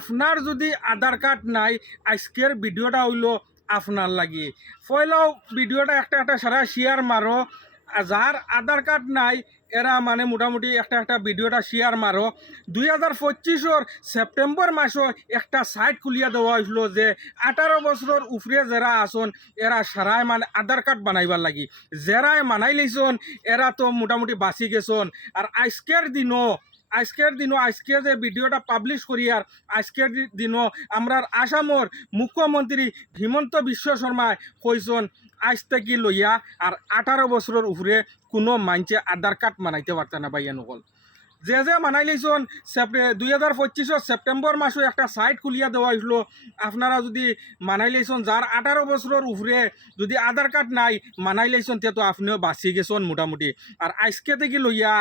আপনার যদি আধার কার্ড নাই আজকের ভিডিওটা হইলো আপনার লাগি পয়লাও ভিডিওটা একটা একটা সারা শেয়ার মারো যার আধার কার্ড নাই এরা মানে মোটামুটি একটা একটা ভিডিওটা শেয়ার মারো 2025 সেপ্টেম্বর মাসও একটা সাইট খুলিয়া দেওয়া হয়েছিল যে 18 বছরের উপরে যারা আসন এরা সারাই মানে আধার কার্ড বানাইবার লাগি যারাই মানাই লইছন এরা তো মোটামুটি বাঁচি গেছন আর আজকের দিনও আজকে যে ভিডিওটা পাবলিশ করি আর আজকের দিনও আমরা আসামর মুখ্যমন্ত্রী হিমন্ত বিশ্ব শর্মায় কইসন আজ থেকে লইয়া আর 18 বছরের উপরে কোনো মানুষে আধার কার্ড মানাইতে পারত না ভাইয়া নকল যে মানাই লইছন 2025 সেপ্টেম্বর মাসে একটা সাইট খুলিয়া দেওয়া হয়েছিল আপনারা যদি মানাই লইছন যার 18 বছরের উপরে যদি আধার কার্ড নাই মানাই লইছন তে তো আপনিও বাঁচি গেছন মোটামুটি আর আজকে থেকে লইয়া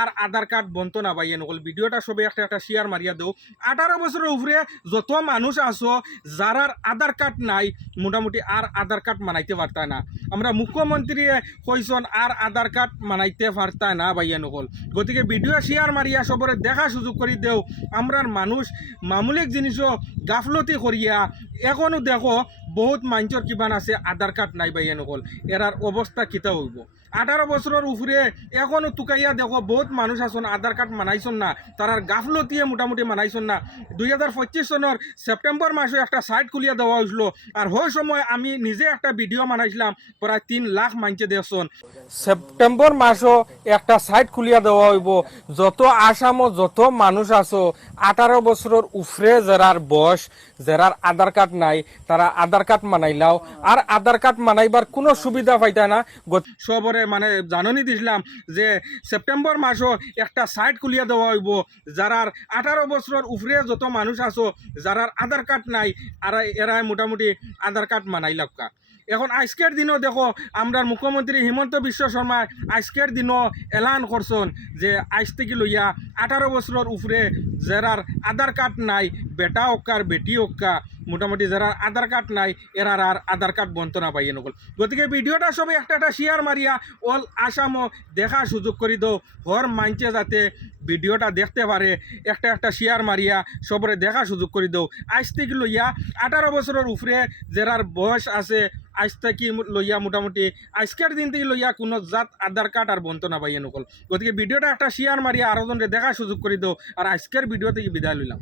আর আধার কার্ড বনতো না ভাইয়া নকল ভিডিওটা সবে একটা একটা শেয়ার মারিয়া দেও 18 বছরের উপরে যত মানুষ আসো যারার আধার কার্ড নাই মোটামুটি আর আধার কার্ড মানাইতে পারতা না আমরা মুখ্যমন্ত্রী কইসন আর আধার কার্ড মানাইতে পারতা না ভাইয়া নকল গতিকে ভিডিও শেয়ার মারিয়া সবরে দেখা সুযোগ করে দেও আমরার মানুষ মামুলিক জিনিসও গাফলতি করিয়া এখনো দেখো বহুত মানুষের কিবান আছে আধার কার্ড নাই ভাইয়া নকল এরার অবস্থা কিতা হইব 18 বছরের উপরে এখনো তুকাইয়া দেখো বহুত মানুষ আসন আধার কার্ড মানাইছন না তারার গাফলতিয়ে মোটামুটি মানাইছন না 2025 সনের সেপ্টেম্বর মাসে একটা সাইট খুলিয়া দেওয়া হয়েছিল আর ওই সময় আমি নিজে একটা ভিডিও বানাইছিলাম প্রায় 3 লাখ মানুষে দেখছন সেপ্টেম্বর মাসও একটা সাইট খুলিয়া দেওয়া হইব যত আসামও যত মানুষ আছো 18 বছরের উপরে যারার বয়স যারার আধার কার্ড নাই তারা আধার কার্ড মানাইলাও আর আধার কার্ড মানাইবার কোনো সুবিধা পাইতা না সবরে মানে জাননি দিছিলাম যে সেপ্টেম্বর মাসও একটা সাইট খুলিয়া দেওয়া হইব যারার 18 বছরের উপরে যত মানুষ আছো যারার আধার কার্ড নাই আর এরা মোটামুটি আধার কার্ড মানাইলাকা এখন আজকের দিনও দেখো আমরা মুখ্যমন্ত্রী হিমন্ত বিশ্ব শর্মা আজকের দিনও এলান করছেন যে আজ থেকে লইয়া 18 বছরের উপরে যারার আধার কার্ড নাই বেটা হোক্কার বেটি হোক্কা মোটামুটি যারা আধার কার্ড নাই এরার আর আধার কার্ড বন্ধ না পাইয়ে নকল গতিকে ভিডিওটা সবাই একটা একটা শেয়ার মারিয়া অল আসামও দেখার সুযোগ করে দাও হর মানছে যাতে ভিডিওটা দেখতে পারে একটা একটা শেয়ার মারিয়া সবরে দেখার সুযোগ করে দাও আজ থেকে লইয়া 18 বছরের উপরে যারার বয়স আছে আজ থেকে লইয়া মোটামুটি আজকের দিন থেকে লইয়া কোনো জাত আধার কার্ড আর বন্ধ না পাইয়ে নকল গতিকে ভিডিওটা একটা শেয়ার মারিয়া আরো জনরে দেখার সুযোগ করে দাও আর আজকের ভিডিও থেকে বিদায় লইলাম।